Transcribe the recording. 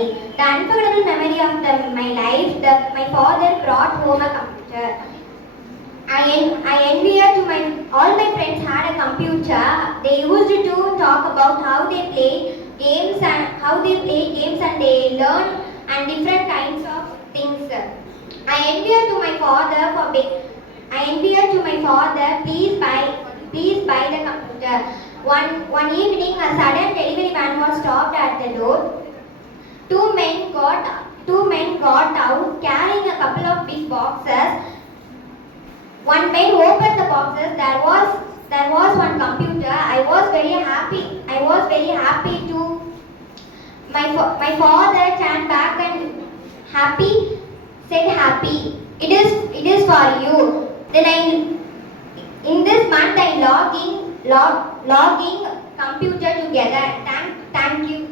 study. The unforgettable memory of my life, my father brought home a computer. I envy to all my friends had a computer. They used to talk about how they play games and they learn and different kinds of things. I envy to my father please buy the computer. One evening a sudden delivery van was stopped at the door. Two men got out carrying a couple of big boxes. One man opened the boxes. There was one computer. I was very happy to. My father turned back and said happy. It is for you. Then in this month I logging computer together. Thank you.